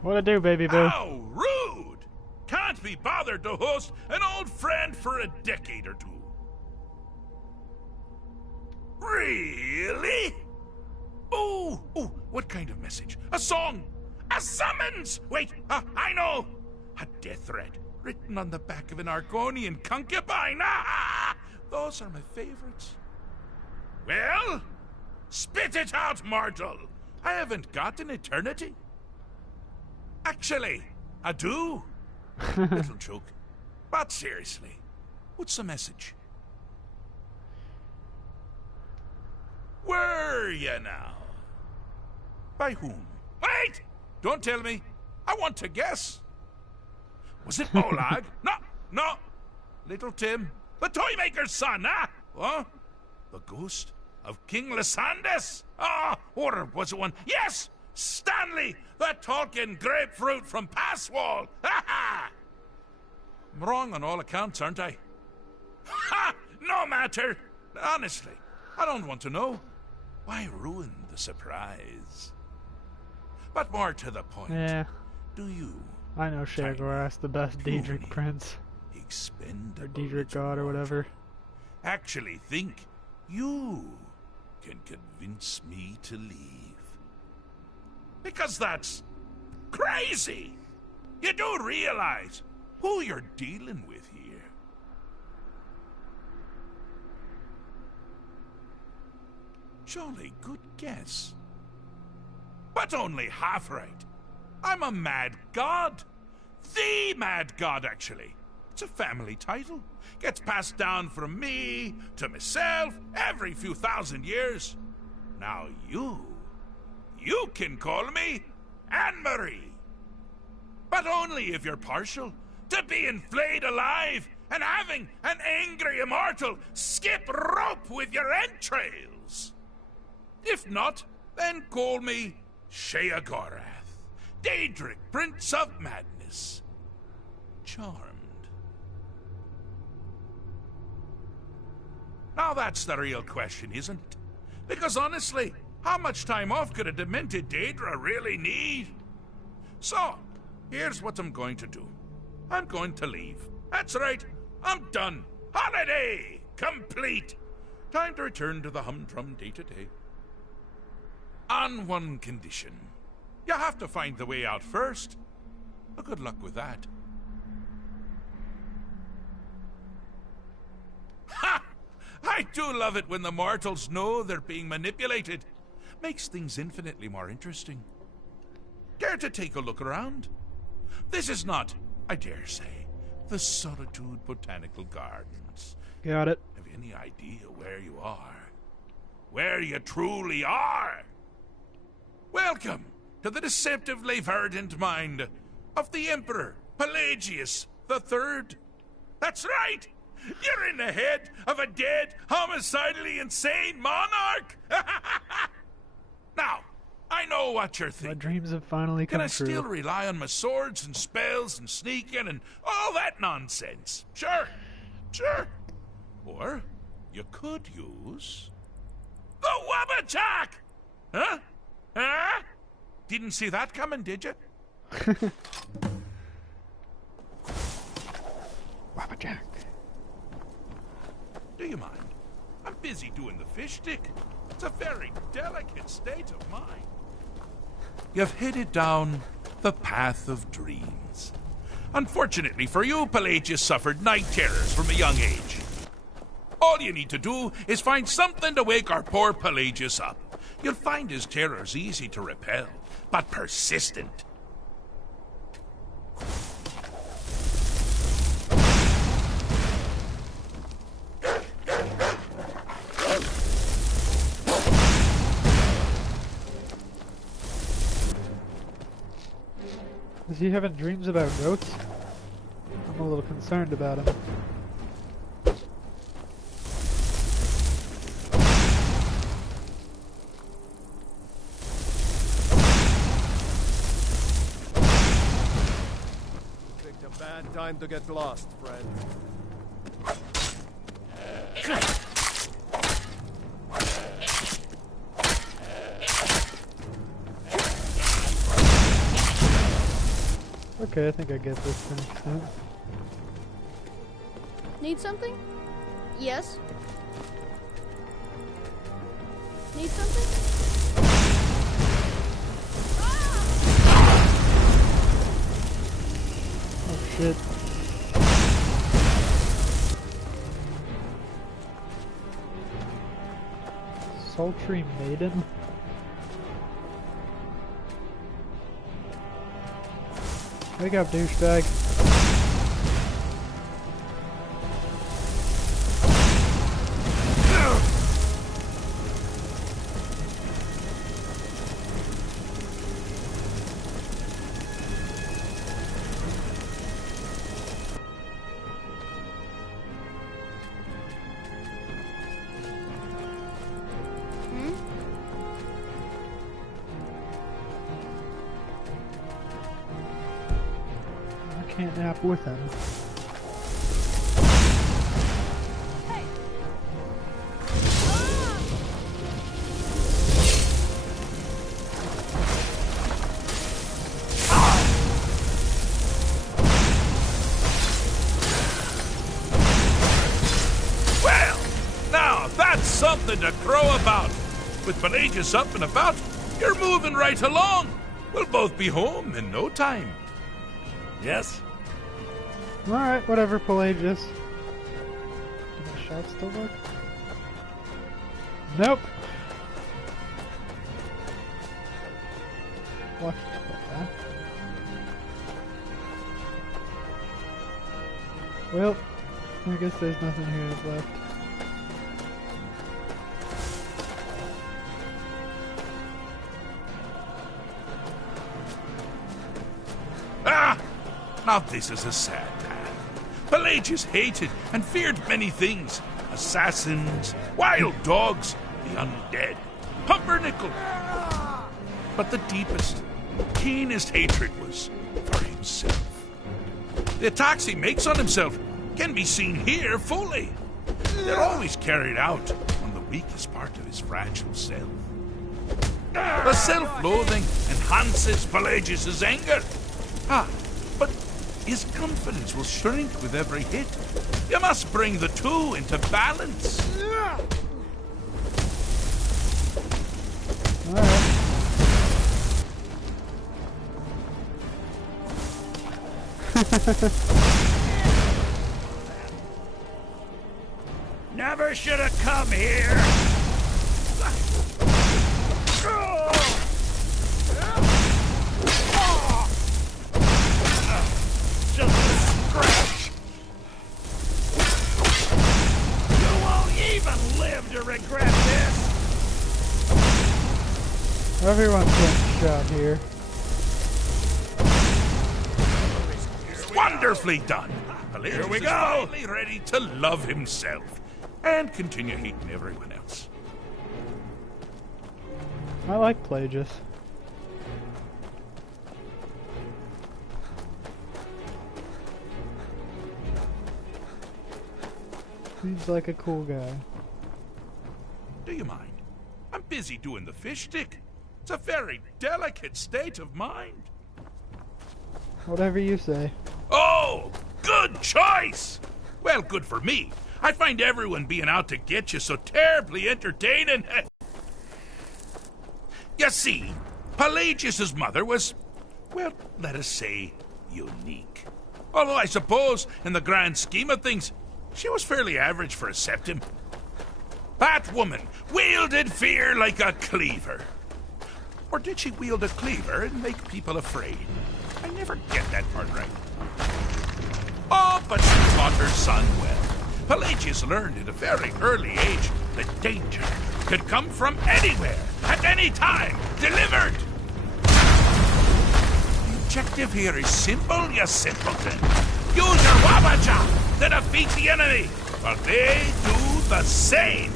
What'd I do, baby boo? How rude! Can't be bothered to host an old friend for a decade or two. Really? Oh, what kind of message? A song? A summons? Wait, I know! A death threat written on the back of an Argonian concubine. Those are my favorites. Well, spit it out, mortal. I haven't got an eternity. Actually, I do. Little joke. But seriously, what's the message? Were you now? By whom? Wait! Don't tell me. I want to guess. Was it Molag? No. Little Tim. The Toymaker's son, Huh? The ghost of King Lysandas? Or was it one? Yes! Stanley, the talking grapefruit from Passwall. Ha! I'm wrong on all accounts, aren't I? Ha! No matter. Honestly, I don't want to know. Why ruin the surprise? But more to the point. Yeah, Do you I know Shagoras, the best Daedric prince. expend Or Daedric god or whatever. actually think you can convince me to leave? Because that's crazy. You do realize who you're dealing with here. Jolly good guess. But only half right. I'm a mad god. The mad god, actually. It's a family title. Gets passed down from me to myself every few thousand years. Now you can call me Anne-Marie. But only if you're partial to being flayed alive and having an angry immortal skip rope with your entrails. If not, then call me Sheogorath, Daedric, Prince of Madness. Charmed. Now that's the real question, isn't it? Because honestly, how much time off could a demented Daedra really need? So, here's what I'm going to do. I'm going to leave. That's right, I'm done. Holiday complete. Time to return to the humdrum day-to-day. On one condition. You have to find the way out first. Well, good luck with that. Ha! I do love it when the mortals know they're being manipulated. Makes things infinitely more interesting. Care to take a look around? This is not, I dare say, the Solitude Botanical Gardens. Got it. Have you any idea where you are? Where you truly are? Welcome to the deceptively verdant mind of the Emperor Pelagius III. That's right! You're in the head of a dead, homicidally insane monarch! Now, I know what you're My thinking. dreams have finally Can come I still true. rely on my swords and spells and sneaking and all that nonsense? Sure, sure. Or you could use the Wabbajack! Huh? Huh? Didn't see that coming, did you? Wabbajack. Do you mind? I'm busy doing the fish stick. It's a very delicate state of mind. You've headed down the path of dreams. Unfortunately for you, Pelagius suffered night terrors from a young age. All you need to do is find something to wake our poor Pelagius up. You'll find his terrors easy to repel, but persistent. Is he having dreams about goats? I'm a little concerned about him. Picked a bad time to get lost, friend. Okay, I think I get this to an extent. Need something? Yes. Need something? Oh shit. Sultry maiden? Wake up, douchebag. I can't nap with him. Well, now that's something to crow about. With Pelagius up and about, you're moving right along. We'll both be home in no time. Yes? Alright, whatever, Pelagius. Do my shots still work? Nope. Watch that. Well, I guess there's nothing here left. Ah! Now this is a sad time. Pelagius hated and feared many things. Assassins, wild dogs, the undead, pumpernickel. But the deepest, keenest hatred was for himself. The attacks he makes on himself can be seen here fully. They're always carried out on the weakest part of his fragile self. The self-loathing enhances Pelagius's anger. Ah, but his confidence will shrink with every hit. You must bring the two into balance. Alright. Never should have come here. Just a scratch. You won't even live to regret this. Everyone's getting shot here. Wonderfully done. Pelagius Here we is go. finally ready to love himself and continue hating everyone else. I like Pelagius. Seems like a cool guy. Do you mind? I'm busy doing the fish stick. It's a very delicate state of mind. Whatever you say. Oh, good choice! Well, good for me. I find everyone being out to get you so terribly entertaining. You see, Pelagius's mother was, well, let us say, unique. Although I suppose, in the grand scheme of things, she was fairly average for a septim. That woman wielded fear like a cleaver. Or did she wield a cleaver and make people afraid? I never get that part right. Oh, but she taught her son well. Pelagius learned at a very early age that danger could come from anywhere, at any time, delivered. The objective here is simple, you simpleton. Use your Wabaja to defeat the enemy, but they do the same.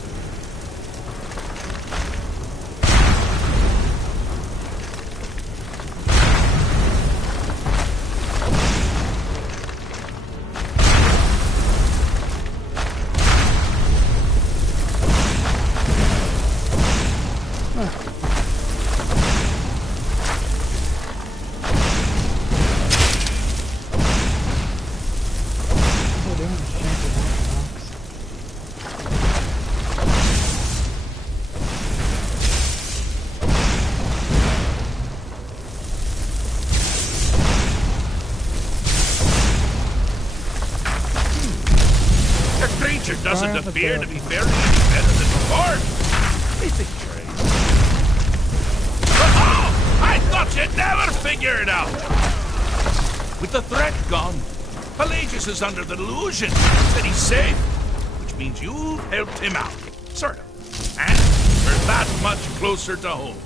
Doesn't appear to be very much better than before. I think you're right. Oh! I thought you'd never figure it out! With the threat gone, Pelagius is under the delusion that he's safe, which means you helped him out. Sort of. And we're that much closer to home.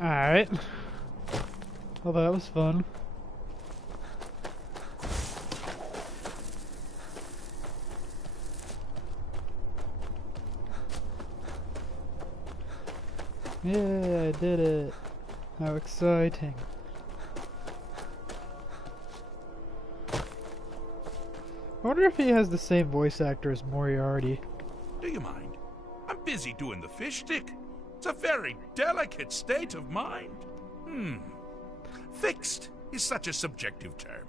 Alright. Well, that was fun. Yeah, I did it. How exciting. I wonder if he has the same voice actor as Moriarty. Do you mind? I'm busy doing the fish stick. It's a very delicate state of mind. Fixed is such a subjective term.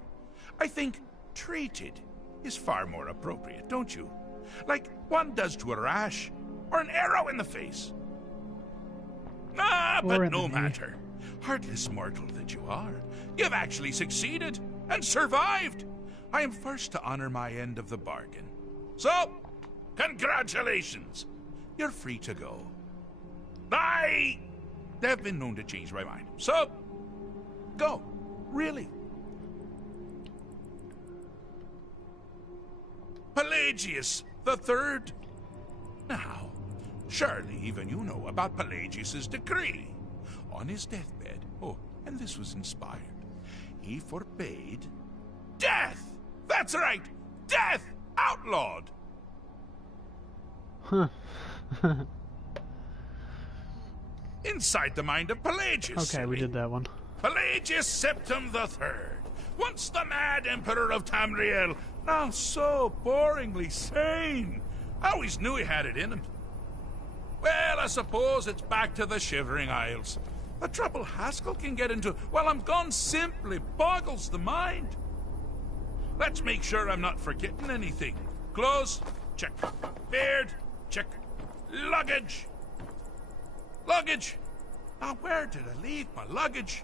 I think treated is far more appropriate, don't you? Like one does to a rash or an arrow in the face. But no matter. Heartless mortal that you are, you've actually succeeded and survived. I am first to honor my end of the bargain. So, congratulations. You're free to go. I have been known to change my mind. So, go. Really. Pelagius the Third. Now, surely even you know about Pelagius's decree. On his deathbed, and this was inspired, he forbade death! That's right! Death! Outlawed! Huh. Inside the mind of Pelagius. Okay, we did that one. Pelagius Septim the Third, once the mad emperor of Tamriel, now so boringly sane. I always knew he had it in him. Well, I suppose it's back to the Shivering Isles. The trouble Haskell can get into while I'm gone simply boggles the mind. Let's make sure I'm not forgetting anything. Clothes, check. Beard, check. Luggage. Luggage. Now, where did I leave my luggage?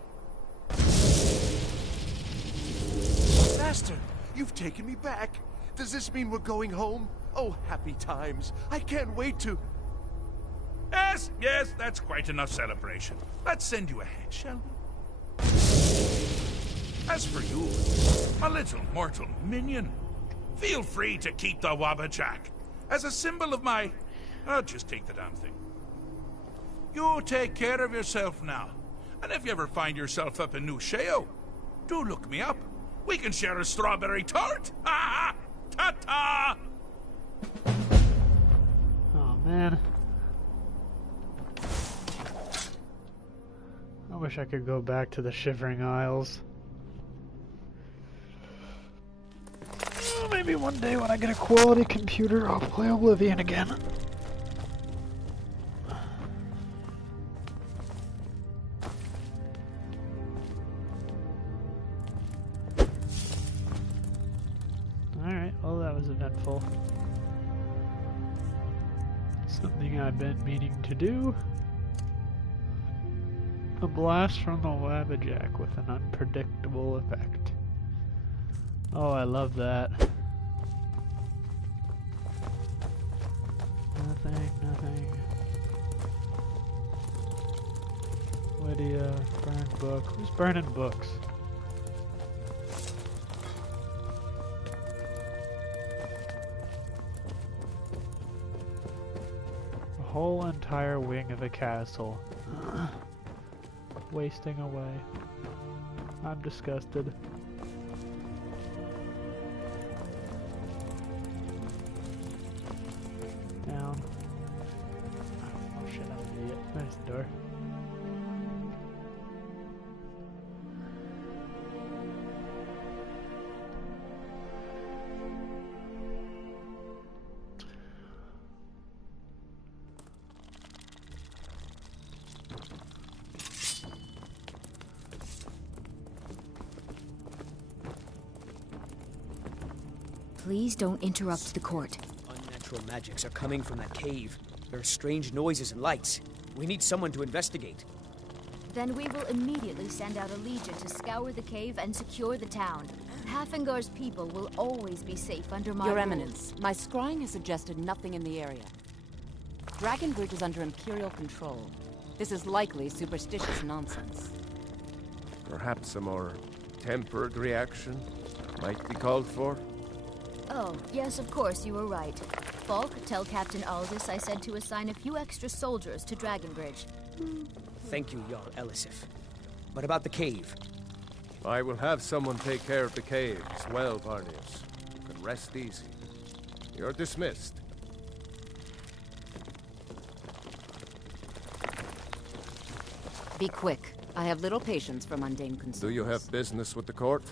Master, you've taken me back. Does this mean we're going home? Oh, happy times. I can't wait to... Yes, that's quite enough celebration. Let's send you ahead, shall we? As for you, my little mortal minion, feel free to keep the Wabajak as a symbol of my... just take the damn thing. You take care of yourself now. And if you ever find yourself up in New Sheo, do look me up. We can share a strawberry tart. Ha! Ta-ta! Oh, man. I wish I could go back to the Shivering Isles. maybe one day when I get a quality computer, I'll play Oblivion again. Alright, well that was eventful. Something I've been meaning to do. A blast from the Wabajack with an unpredictable effect. Oh, I love that. Nothing. Lydia, burn book. Who's burning books? A whole entire wing of a castle. Wasting away. I'm disgusted. Down. Oh shit, I'm an idiot. There's the door. Please don't interrupt the court. Unnatural magics are coming from that cave. There are strange noises and lights. We need someone to investigate. Then we will immediately send out a legion to scour the cave and secure the town. Hafingar's people will always be safe under my Your rule. Eminence, my scrying has suggested nothing in the area. Dragonbridge is under Imperial control. This is likely superstitious nonsense. Perhaps a more tempered reaction might be called for? Oh, yes, of course, you were right. Falk, tell Captain Aldous I said to assign a few extra soldiers to Dragonbridge. Thank you, Jarl Elisif. But about the cave? I will have someone take care of the cave as well, Varnius. You can rest easy. You're dismissed. Be quick. I have little patience for mundane concerns. Do you have business with the court?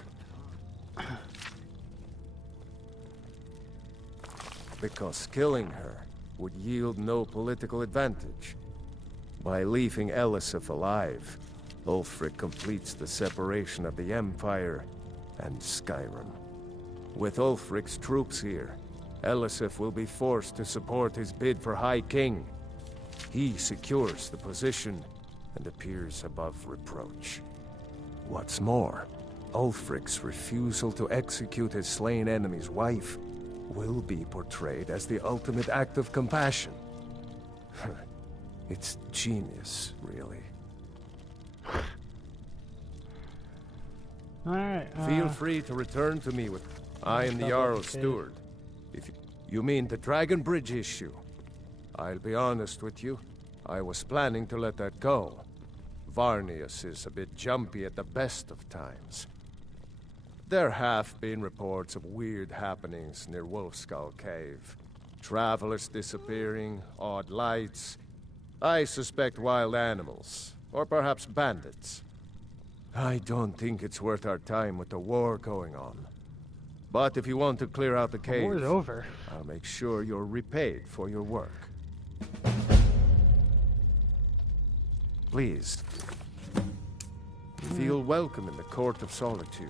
Because killing her would yield no political advantage. By leaving Elisif alive, Ulfric completes the separation of the Empire and Skyrim. With Ulfric's troops here, Elisif will be forced to support his bid for High King. He secures the position and appears above reproach. What's more, Ulfric's refusal to execute his slain enemy's wife will be portrayed as the ultimate act of compassion. It's genius, really. Alright, Feel free to return to me with... I am the Jarl's steward. If you mean the Dragonbridge issue, I'll be honest with you. I was planning to let that go. Varnius is a bit jumpy at the best of times. There have been reports of weird happenings near Wolfskull Cave. Travelers disappearing, odd lights. I suspect wild animals, or perhaps bandits. I don't think it's worth our time with the war going on. But if you want to clear out the cave, war's over. I'll make sure you're repaid for your work. Please. Feel welcome in the Court of Solitude.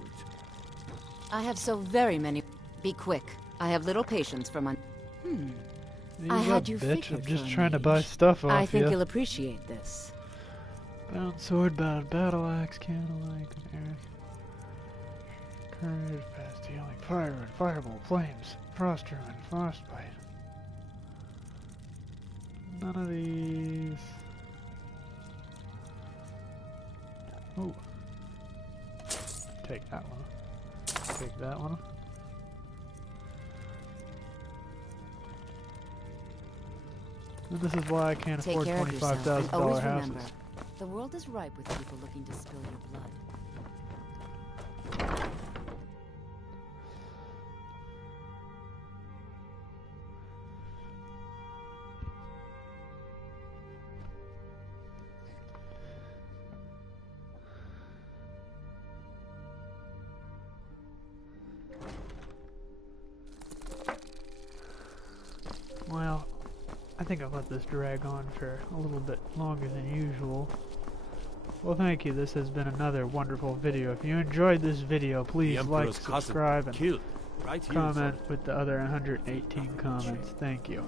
I have so very many... Be quick. I have little patience for my... I had you figured I'm just for a trying to mage. buy stuff off I think you. you'll appreciate this. Bound sword, bound battle axe, candlelight, air. Courage, fast healing, fire and firebolt, flames, frost ruin, frostbite. None of these. Ooh. Take that one. Take that one. And this is why I can't Take afford care of yourself, and $25,000 always houses. remember, the world is ripe with people looking to spill your blood. think I've let this drag on for a little bit longer than usual. Well, thank you. This has been another wonderful video. If you enjoyed this video, please like, subscribe, and killed right here comment with the other 118 comments. Thank you.